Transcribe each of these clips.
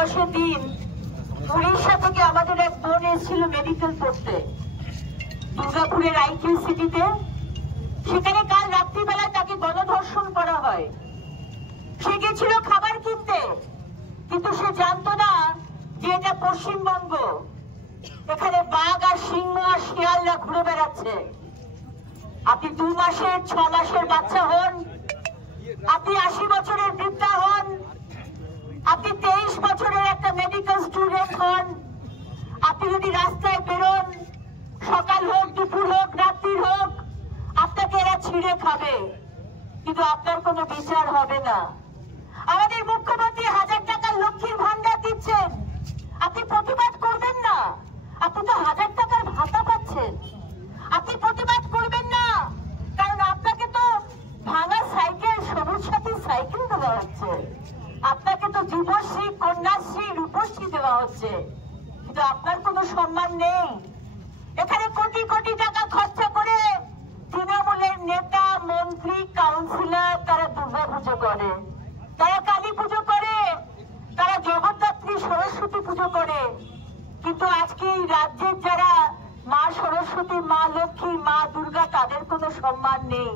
দিবসের দিন উড়িষ্যা থেকে আমাদের এক বোন এসেছিল মেডিকেল পড়তে দুর্গাপুরের আইকিউ সিটিতে। সেখানে কাল রাত্রিবেলা তাকে গণধর্ষণ করা হয়। সে গেছিল খাবার কিনতে, কিন্তু সে জানতো না যে এটা পশ্চিমবঙ্গ, এখানে বাঘ আর সিংহ আর শিয়ালরা ঘুরে বেড়াচ্ছে। আপনি 2 মাসের 6 মাসের বাচ্চা হন, আপনি 80 বছরের বৃদ্ধা হন, আপনি 23 বছরের একটা মেডিকেল স্টুডেন্ট হন, আপনি যদি রাস্তায় বেরোন, সকাল হোক, দুপুর হোক, রাত্রি হোক, আপনাকে এরা ছিঁড়ে খাবে, কিন্তু আপনার কোনো বিচার হবে না। আমাদের মুখ্যমন্ত্রী 1000 টাকার লক্ষ্মীর ভান্ডার দিচ্ছেন, আপনি প্রতিবাদ করবেন না? আপনি তো 1000 টাকার ভাতা পাচ্ছেন, আপনি প্রতিবাদ করবেন না? কারণ আপনাকে তো ভাঙা সাইকেল, সবুজ সাথী সাইকেল দেওয়া হচ্ছে, আপনাকে তো যুবশ্রী, কন্যাশ্রী, রূপশ্রী দেওয়া হচ্ছে, কিন্তু আপনার কোনো সম্মান নেই। এখানে কোটি কোটি টাকা খরচা করে তৃণমূলের নেতা, মন্ত্রী, কাউন্সিলর তারা দুর্গা পুজো করে, তারা কালী পুজো করে, তারা জগদ্ধাত্রী সরস্বতী পুজো করে, কিন্তু আজকে এই রাজ্যের যারা মা সরস্বতী, মা লক্ষ্মী, মা দুর্গা, তাদের কোনো সম্মান নেই।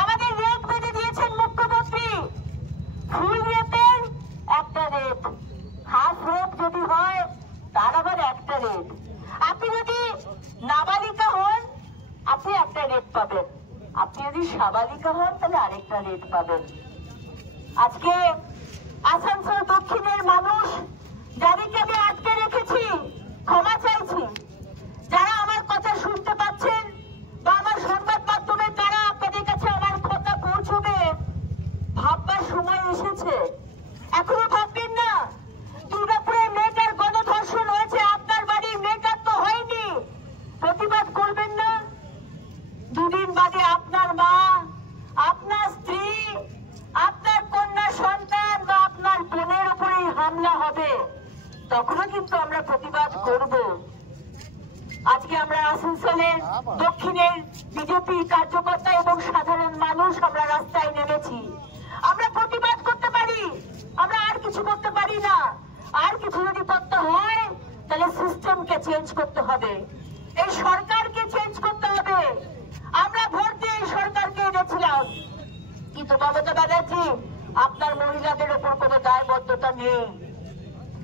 আমাদের রেট বেঁধে দিয়েছেন মুখ্যমন্ত্রী। ফুল রেপের একটা রেট, হাফ রেপ যদি হয় তার আবার একটা রেট। আপনি যদি নাবালিকা হন আপনি একটা রেট পাবেন, আপনি যদি সাবালিকা হন তাহলে আরেকটা রেট পাবেন। আজকে আসানসোল দক্ষিণের মানুষ যাদেরকে আমি আটকে রেখেছি, ক্ষমা চাইছি। যারা আমার কথা শুনতে পাচ্ছেন বা আমার সংবাদ মাধ্যমে তারা আপনাদের কাছে আমার কথা পৌঁছবে, ভাববার সময় এসেছে। এখনো ভাববেন না দুর্গাপুরের মেয়েটার গণধর্ষণ হয়েছে, আপনার বাড়ির মেয়েটার তো হয়নি, প্রতিবাদ করবেন না? 2 দিন বাদে আপনার মা, আপনার স্ত্রী, আপনার কন্যা সন্তান বা আপনার বোনের উপরেই হামলা হবে, তখনও কিন্তু আমরা প্রতিবাদ করব। আজকে আমরা আসানসোলের দক্ষিণের বিজেপি কার্যকর্তা এবং সাধারণ মানুষ আমরা রাস্তায় নেমেছি। আমরা প্রতিবাদ করতে পারি, আমরা আর কিছু করতে পারি না। আর কিছু যদি করতে হয় তাহলে সিস্টেমকে চেঞ্জ করতে হবে, এই সরকারকে চেঞ্জ করতে হবে। আমরা ভোট দিয়ে এই সরকারকে এনেছিলাম, কিন্তু মমতা ব্যানার্জি আপনার মহিলাদের উপর কোনো দায়বদ্ধতা নেই,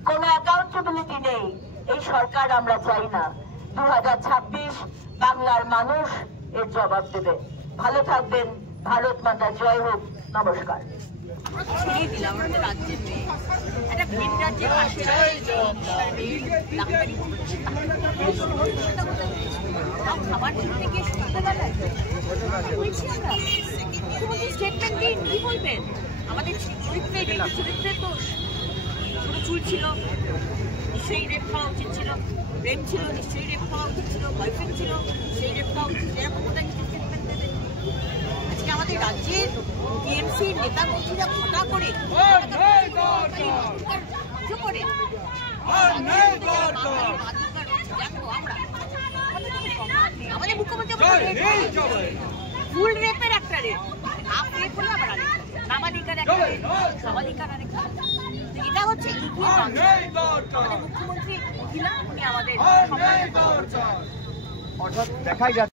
কোনো অ্যাকাউন্টেবিলিটি নেই। এই সরকার আমরা চাই না। 2026 বাংলার মানুষ এর জবাব দেবে। ভালো থাকবেন। ভারত মাতা জয় হোক। নমস্কার। ছেড়ে দিলাম আমাদের রাজ্যের মেয়ে, একটা ভিন রাজ্যে খাবার থেকে সন্ধ্যাবেলায় বলছি আমরা স্টেটমেন্ট দিন, কি বলবেন? আমাদের চরিত্রের দোষ, ছোট চুল ছিল, নিশ্চয়ই রেপ খাওয়া উচিত ছিল, প্রেম ছিল, নিশ্চয়ই রেপ খাওয়া উচিত ছিল, বয়ফ্রেন্ড ছিল, সেই রেপ খাওয়া উচিত, এরকম কোথায় স্টেটমেন্ট দেবে? আজকে আমাদের রাজ্যের টিএমসির নেতা মন্ত্রীরা ঘটা করে আমাদের মুখ্যমন্ত্রী ফুল রেপের একটা রেপ, হাফ রেপ হলে আবার নাবালিকার একটা রেপ, সাবালিকার আরেকটা। এটা হচ্ছে আমাদের মুখ্যমন্ত্রী মহিলা, উনি আমাদের অর্থাৎ দেখাই যাচ্ছে।